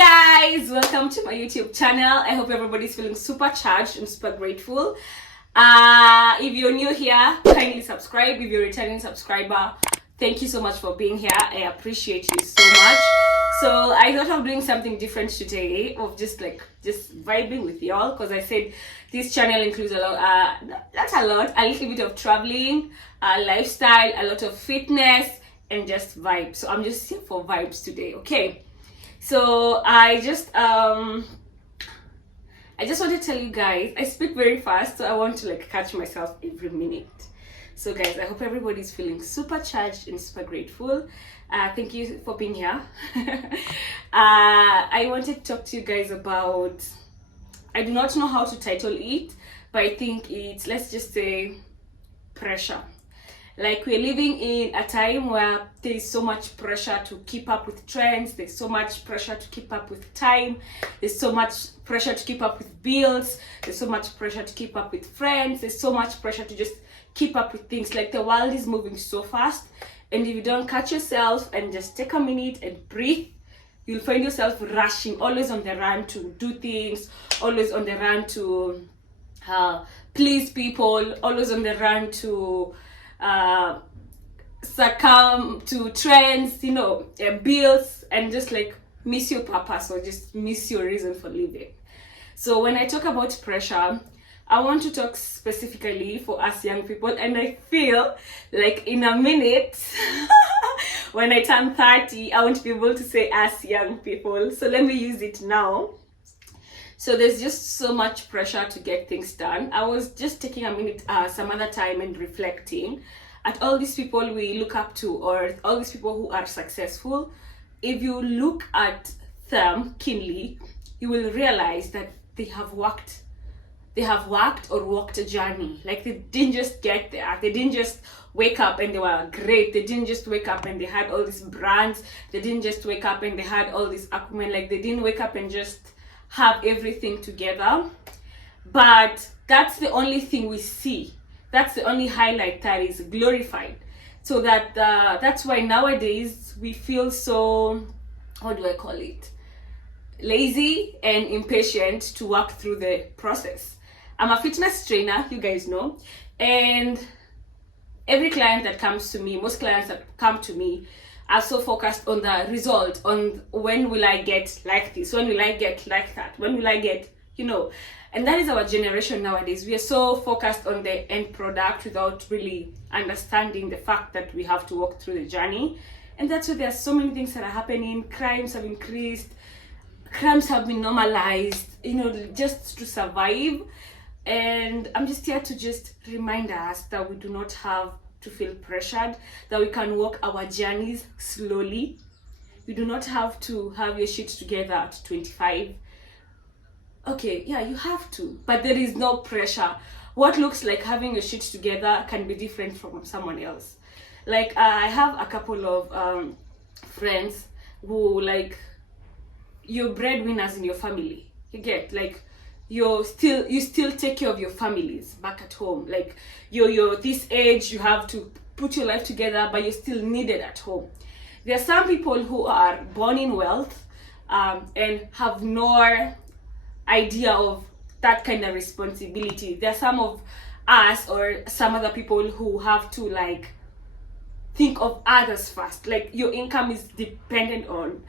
Guys, welcome to my YouTube channel. I hope everybody's feeling super charged and super grateful. If you're new here, kindly subscribe. If you're a returning subscriber, thank you so much for being here. I appreciate you so much. So I thought of doing something different today, of just vibing with y'all, because I said this channel includes a little bit of traveling, lifestyle, a lot of fitness, and just vibes. So I'm just here for vibes today, okay? So I just want to tell you guys, I speak very fast, so I want to catch myself every minute. So guys, I hope everybody's feeling super charged and super grateful. Thank you for being here. I wanted to talk to you guys about, I do not know how to title it, but I think it's, let's just say, pressure. Like, we're living in a time where there is so much pressure to keep up with trends, there's so much pressure to keep up with time, there's so much pressure to keep up with bills, there's so much pressure to keep up with friends, there's so much pressure to just keep up with things. Like, the world is moving so fast, and if you don't catch yourself and just take a minute and breathe, you'll find yourself rushing, always on the run to do things, always on the run to please people, always on the run to succumb to trends, bills, and just miss your purpose or just miss your reason for living. So when I talk about pressure, I want to talk specifically for us young people, and I feel like in a minute when I turn 30, I won't be able to say us young people, so let me use it now. So there's just so much pressure to get things done. I was just taking a minute some other time and reflecting at all these people we look up to, or all these people who are successful. If you look at them keenly, you will realize that they have worked or walked a journey. Like, they didn't just get there. They didn't just wake up and they were great. They didn't just wake up and they had all these brands. They didn't just wake up and they had all this acumen. Like, they didn't wake up and just have everything together. But that's the only thing we see. That's the only highlight that is glorified. So that's why nowadays we feel so, how do I call it, lazy and impatient to work through the process. I'm a fitness trainer, you guys know, and every client that comes to me, most clients that come to me, are so focused on the result, on when will I get like this, when will I get like that, when will I get, and that is our generation nowadays. We are so focused on the end product without really understanding the fact that we have to walk through the journey. And that's why there are so many things that are happening. Crimes have increased, crimes have been normalized, just to survive. And I'm just here to just remind us that we do not have to feel pressured, that we can walk our journeys slowly. You do not have to have your shit together at 25. Okay, yeah, you have to, but there is no pressure. What looks like having your shit together can be different from someone else. Like, I have a couple of friends who, you're breadwinners in your family. You get, you still take care of your families back at home. Like, you're this age, you have to put your life together, but you're still needed at home. There are some people who are born in wealth and have no idea of that kind of responsibility. There are some of us or some other people who have to think of others first. Like, your income is dependent on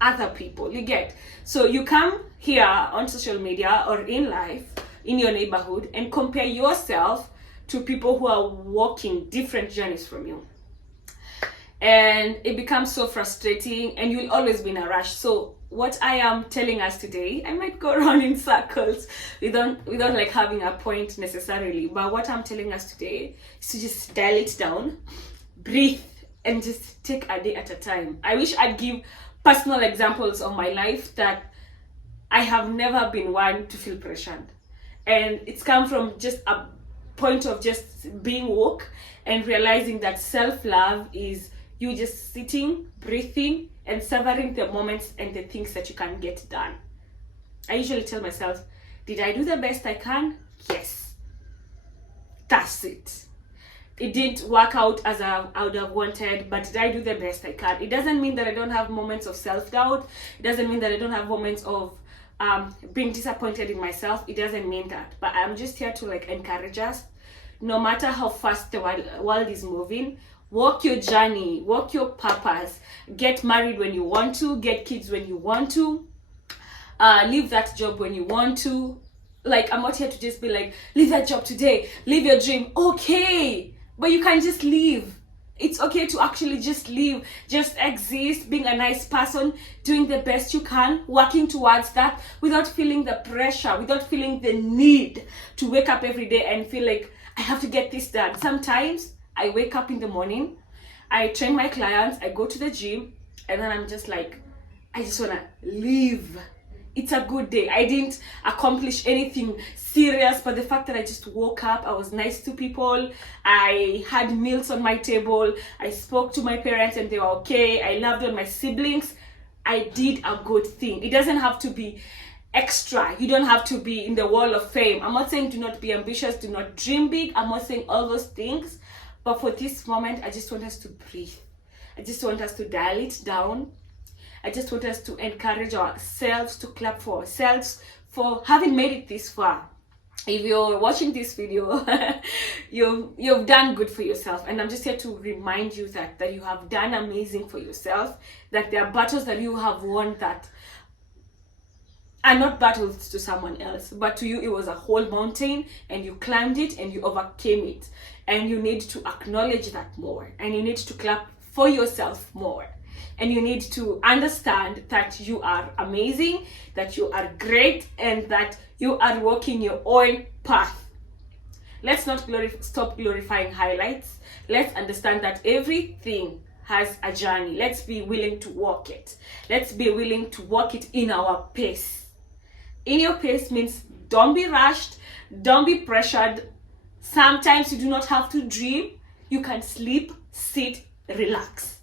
other people, you get. So you come here on social media or in life, in your neighborhood, and compare yourself to people who are walking different journeys from you, and it becomes so frustrating, and you'll always be in a rush. So what I am telling us today, I might go around in circles without having a point necessarily, but what I'm telling us today is to just dial it down, breathe, and just take a day at a time. I wish I'd give personal examples of my life that I have never been one to feel pressured, and it's come from just a point of just being woke and realizing that self-love is you just sitting, breathing, and savoring the moments and the things that you can get done. I usually tell myself, did I do the best I can? Yes. That's it. it didn't work out as I would have wanted, but did I do the best I can? It doesn't mean that I don't have moments of self-doubt. It doesn't mean that I don't have moments of being disappointed in myself. It doesn't mean that. But I'm just here to like encourage us. No matter how fast the world is moving, walk your journey, walk your purpose. Get married when you want to, get kids when you want to, leave that job when you want to. Like, I'm not here to just be like, leave that job today, leave your dream. Okay, but you can just leave. It's okay to actually just live, just exist, being a nice person, doing the best you can, working towards that without feeling the pressure, without feeling the need to wake up every day and feel like I have to get this done. Sometimes I wake up in the morning, I train my clients, I go to the gym, and then I'm just like, I just want to live. It's a good day. I didn't accomplish anything serious, but the fact that I just woke up, I was nice to people, I had meals on my table, I spoke to my parents and they were okay, I loved all my siblings, I did a good thing. It doesn't have to be extra. You don't have to be in the wall of fame. I'm not saying do not be ambitious, do not dream big. I'm not saying all those things. But for this moment, I just want us to breathe. I just want us to dial it down. I just want us to encourage ourselves, to clap for ourselves for having made it this far. If you're watching this video, you've done good for yourself. And I'm just here to remind you that you have done amazing for yourself, that there are battles that you have won that are not battles to someone else, but to you it was a whole mountain and you climbed it and you overcame it. And you need to acknowledge that more, and you need to clap for yourself more. And you need to understand that you are amazing, that you are great, and that you are walking your own path. Let's not stop glorifying highlights. Let's understand that everything has a journey. Let's be willing to walk it. Let's be willing to walk it in our pace. In your pace means don't be rushed, don't be pressured. Sometimes you do not have to dream. You can sleep, sit, relax.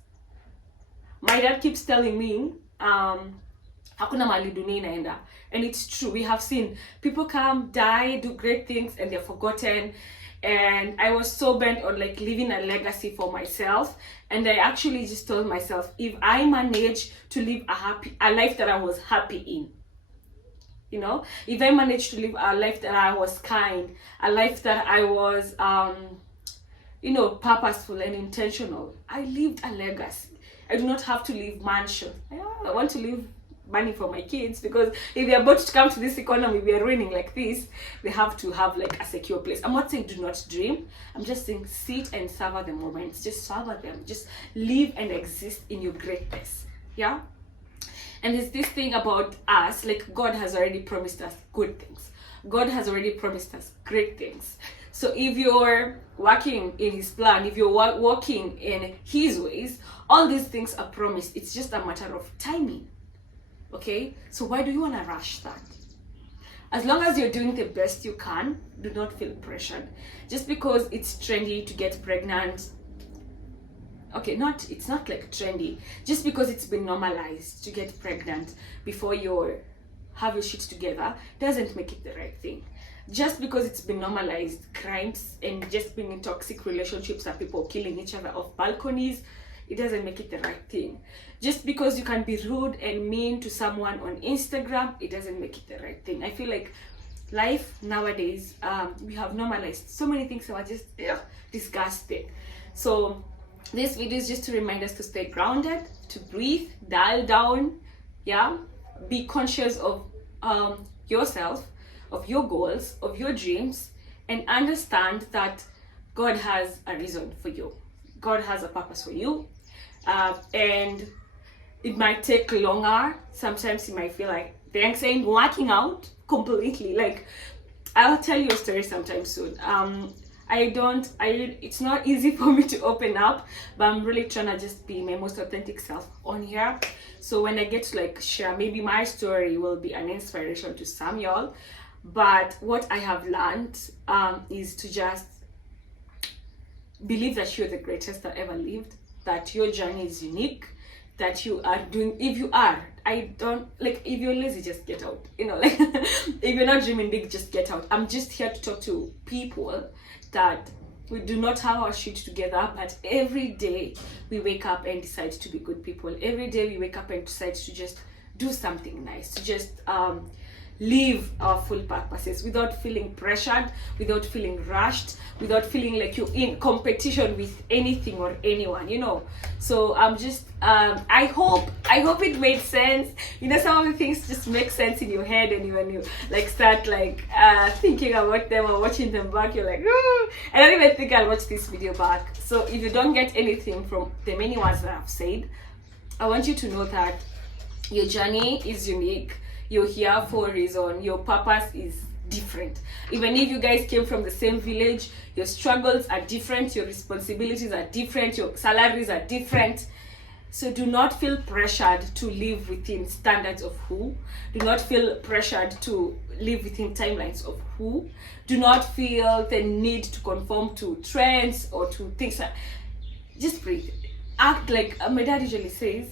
My dad keeps telling me, hakuna mali dunia inaenda. And it's true. We have seen people come, die, do great things, and they're forgotten. And I was so bent on like leaving a legacy for myself. And I actually just told myself, if I manage to live a life that I was happy in, you know, if I managed to live a life that I was kind, a life that I was, purposeful and intentional, I lived a legacy. I do not have to leave mansion. I want to leave money for my kids, because if they're about to come to this economy we are ruining like this, they have to have like a secure place. I'm not saying do not dream. I'm just saying sit and savor the moments. Just savor them. Just live and exist in your greatness. Yeah? And there's this thing about us, like God has already promised us good things. God has already promised us great things. So if you're working in his plan, if you're walking in his ways, all these things are promised. It's just a matter of timing. Okay? So why do you want to rush that? As long as you're doing the best you can, do not feel pressured. Just because it's trendy to get pregnant, it's not like trendy. Just because it's been normalized to get pregnant before you have your shit together doesn't make it the right thing. Just because it's been normalized, crimes and just being in toxic relationships and people killing each other off balconies, it doesn't make it the right thing. Just because you can be rude and mean to someone on Instagram, it doesn't make it the right thing. I feel like life nowadays, we have normalized so many things that are just disgusting. So this video is just to remind us to stay grounded, to breathe, dial down, be conscious of yourself, of your goals, of your dreams, and understand that God has a reason for you. God has a purpose for you. And it might take longer. Sometimes you might feel like things ain't working out completely. Like, I'll tell you a story sometime soon. It's not easy for me to open up, but I'm really trying to just be my most authentic self on here. So when I get to like share, maybe my story will be an inspiration to some y'all. But what I have learned is to just believe that you're the greatest that ever lived, that your journey is unique, that you are doing, if you're lazy, just get out, if you're not dreaming big, just get out. I'm just here to talk to people that We do not have our shit together, but every day we wake up and decide to be good people. Every day we wake up and decide to just do something nice, to just live our full purposes without feeling pressured, without feeling rushed, without feeling like you're in competition with anything or anyone, you know. So I'm just I hope it made sense. You know, some of the things just make sense in your head, and when you like start like thinking about them or watching them back, you're like, oh, I don't even think I'll watch this video back. So if you don't get anything from the many words that I've said, I want you to know that your journey is unique. You're here for a reason. Your purpose is different. Even if you guys came from the same village, your struggles are different, your responsibilities are different, your salaries are different. So do not feel pressured to live within standards of who. Do not feel pressured to live within timelines of who. Do not feel the need to conform to trends or to things. Just breathe. Act like my dad usually says,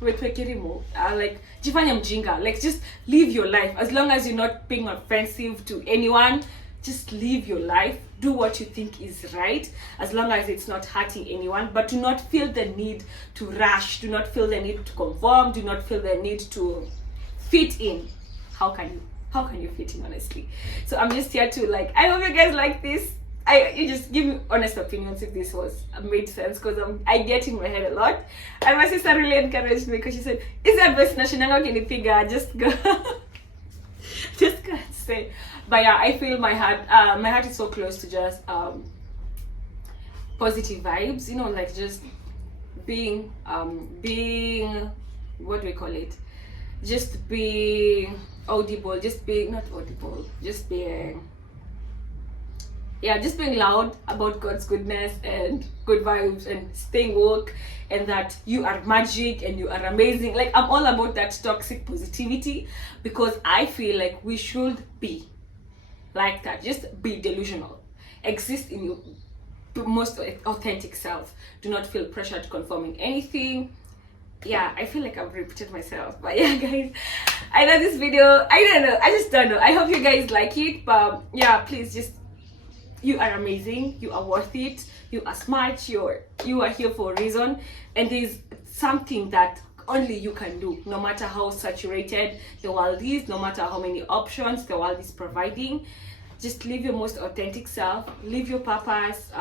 like jifanya mjinga, like just live your life. As long as you're not being offensive to anyone, just live your life. Do what you think is right, as long as it's not hurting anyone. But do not feel the need to rush. Do not feel the need to conform. Do not feel the need to fit in. How can you fit in, honestly? So I'm just here to like, I hope you guys like this. You just give me honest opinions if this was made sense, because I get in my head a lot. And my sister really encouraged me, because she said, is that best nashinanga kinipiga, just go just go and say. But yeah, I feel my heart is so close to just positive vibes, you know, like just being what do we call it, just being audible, just being not audible, just being just being loud about God's goodness and good vibes and staying woke, and that you are magic and you are amazing. Like, I'm all about that toxic positivity, because I feel like we should be like that. Just be delusional. Exist in your most authentic self. Do not feel pressured to conforming anything. Yeah, I feel like I've repeated myself, but yeah, guys, I know this video, I just don't know. I hope you guys like it, but yeah, please just, you are amazing, you are worth it, you are smart, you are here for a reason, and there's something that only you can do, no matter how saturated the world is, no matter how many options the world is providing. Just live your most authentic self, live your purpose,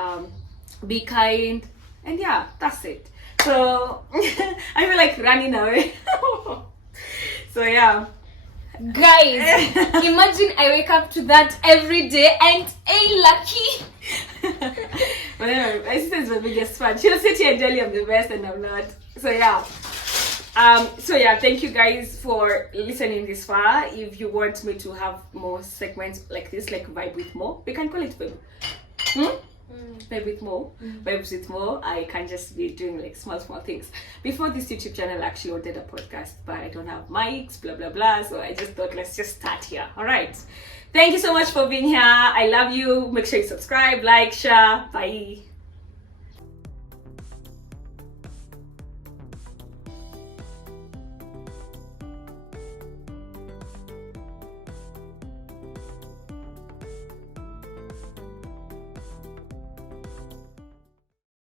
be kind, and yeah, that's it. So I feel like running away. So yeah, guys, imagine I wake up to that every day and ain't lucky. But anyway, my sister is my biggest fan. She'll sit here and tell you I'm the best and I'm not. So yeah. Thank you guys for listening this far. If you want me to have more segments like this, like Vibe with Mo, we can call it Vibe. Vibe with Mo, Vibes with Mo. I can just be doing like small things. Before this YouTube channel, I actually wanted a podcast, but I don't have mics, blah blah blah. So I just thought, let's just start here. All right. Thank you so much for being here. I love you. Make sure you subscribe, like, share. Bye.